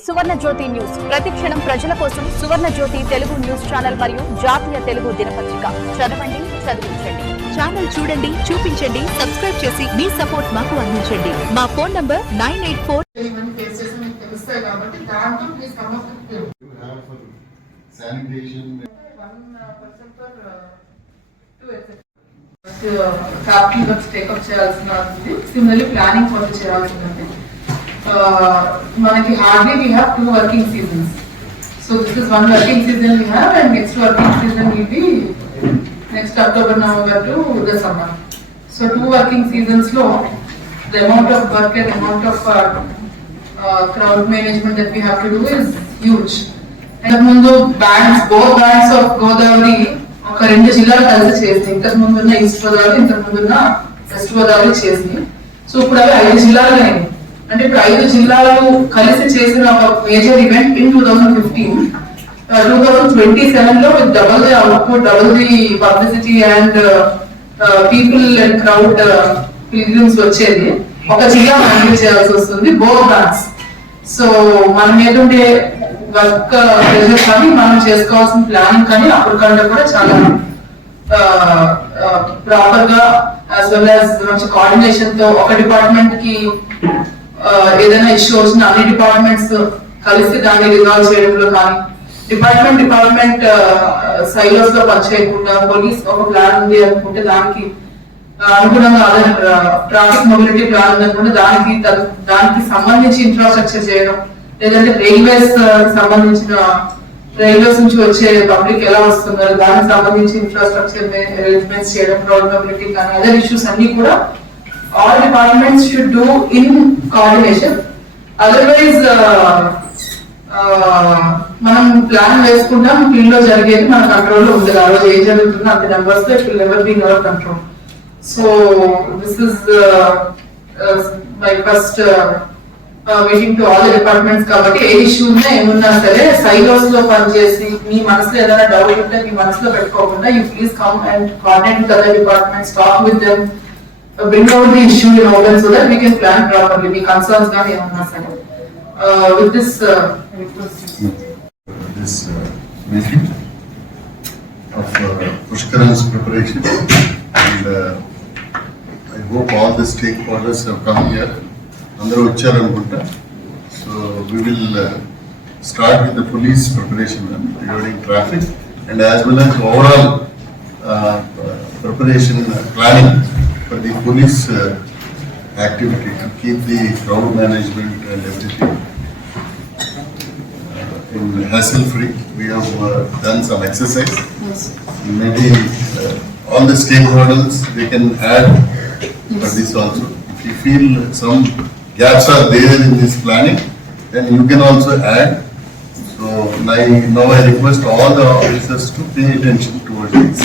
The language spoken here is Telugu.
సువర్ణ జ్యోతి న్యూస్ ప్రతిక్షణం ప్రజల కోసం సువర్ణ జ్యోతి తెలుగు న్యూస్ ఛానల్ మరియు జాతీయ తెలుగు దినపత్రిక. చదవండి చదివించండి. ఛానల్ చూడండి చూపించండి సబ్స్క్రైబ్ చేసి మీ సపోర్ట్ మాకు అందించండి. మా phone number nine eight four capital works take up చేయాల్సిన ఉంది. సిమిలర్లీ ప్లానింగ్ ఫర్ చేయాల్సి ఉంది. మనకి hardly we have two working seasons so this is one working season we have and next working season ఇది next October November to the summer so two working సీజన్స్లో the amount of work and amount of crowd management that we have to do is huge ఇంతకు ముందు bands go bands of Godavari ఒక రెండు జిల్లాలు కలిసి చేసింది. ఇంతకు ముందున్న ఈస్ట్ గోదావరి ఇంతకు ముందున్న వెస్ట్ గోదావరి చేసింది. సో ఇప్పుడు అవి ఐదు జిల్లాలు. అయింది అంటే ఇప్పుడు ఐదు జిల్లాలు కలిసి చేసిన ఒక major event in two thousand fifteen two thousand twenty సెవెన్లో with double the output double the publicity and people and crowd pilgrims వచ్చేది. ఒక జిల్లా మేనేజ్ చేయాల్సి వస్తుంది బో బ్రాండ్స్ సో మన మీద ఉండే వర్క్ ప్రెజర్ కానీ మనం చేసుకోవాల్సిన ప్లానింగ్ కానీ అప్పుడు కంటే కూడా చాలా uh, uh, ప్రాపర్గా యాజ్ వెల్ యాజ్ మంచి కోఆర్డినేషన్తో ఒక డిపార్ట్మెంట్కి Uh, ఏదైనా ఇష్యూ వచ్చినా అన్ని డిపార్ట్మెంట్స్ కలిసి దాన్ని రిజాల్వ్ చేయడంలో కానీ డిపార్ట్మెంట్ డిపార్ట్మెంట్ సైలోస్లో పనిచేయకుండా పోలీస్ ఒక ప్లాన్ ఉంది అనుకుంటే దానికి uh, అనుగుణంగా అదే ట్రాఫిక్ మొబిలిటీ ప్లాన్ ఉంది అనుకుంటే దానికి దానికి సంబంధించి ఇన్ఫ్రాస్ట్రక్చర్ చేయడం లేదంటే రైల్వేస్ uh, సంబంధించిన రైల్వేస్ నుంచి వచ్చే పబ్లిక్ ఎలా వస్తున్నారు దానికి సంబంధించి ఇన్ఫ్రాస్ట్రక్చర్ అరేంజ్మెంట్స్ చేయడం రోడ్ మొబిలిటీ కానీ అదర్ ఇష్యూస్ అన్ని కూడా all departments should do in coordination otherwise uh, uh, మనం ప్లాన్ వేసుకుంటాం ఫీల్డ్లో జరిగేది మన కంట్రోల్లో ఉంది ఆ రోజు ఏం జరుగుతుందో అంత numbers it will never be our control so this is my first meeting to all departments కాబట్టి ఏ ఇష్యూ ఉన్నా ఏమున్నా సరే సైలోస్లో పనిచేసి మీ మనసులో ఏదైనా డౌట్ ఉంటే మీ మనసులో పెట్టుకోకుండా you please come and contact with other departments talk with them Bring out the issue in open so that we can plan properly me concerns కానీ ఏమన్నా సరే with this this uh, meeting of uh, Pushkaran's preparation. And uh, I hope all the stakeholders have come here. అందరూ వచ్చారనుకుంటా so we will uh, start with the police preparation uh, regarding traffic and as well as overall for the police uh, activity to keep the crowd management and everything uh, in hassle free. We have uh, done some exercise. Yes. Maybe uh, all the stakeholders, they can add yes. for this also. If you feel some gaps are there in this planning, then you can also add. So now now I request all the officers to pay attention towards this.